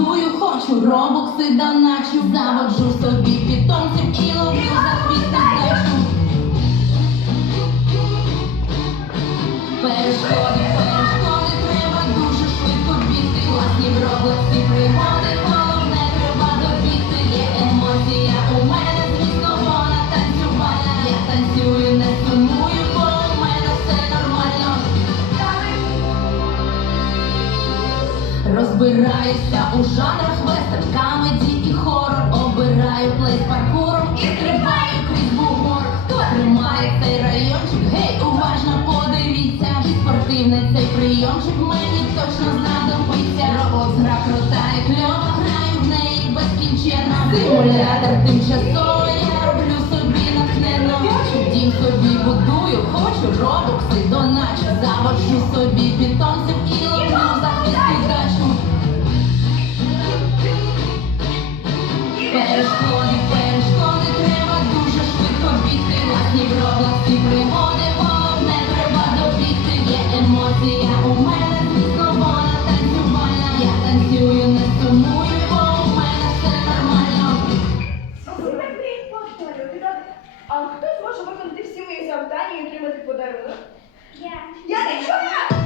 Годую, хочу робокси доначу Заводжу собі питомців і ловлю за хвіст дачу Перешкоди розбираюся у жанрах вестерн, камеді і хорор. Обираю плей з паркуром і стрибаю крізь бугор Хто тримає цей райончик? Гей, уважно подивіться. І спортивний цей прийомчик мені точно знадобиться. Робот гра крута і граю в неї безкінченно. Симулятор тимчасово я роблю собі натхненно. Хочу дім собі будую, хочу продукти, доначу заводжу собі під Gel. Ya şöyle?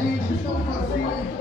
gente não fazia.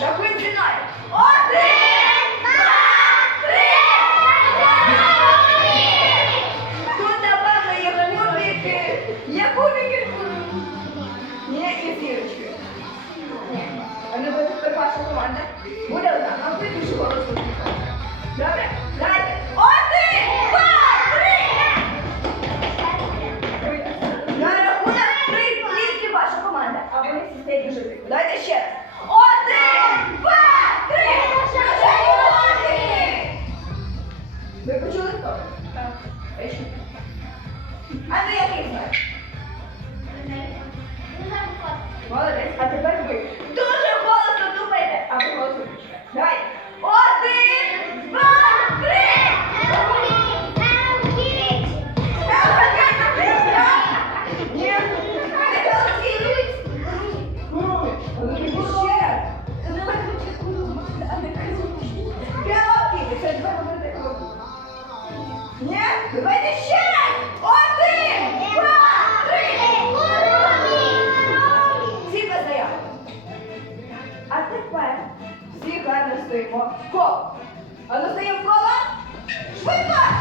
Рахуємо. Один, три, Тут, напевно, є кубики. Є кубики? Є і зірочки. А не буде ваша команда. Буде Добре? ваша команда, а вони сісти біжити. Давайте ще. раз! Один, два, три! Ви почули хто? Так. А ти? Стоїмо. Коло. А ну стоїмо коло. Швидко!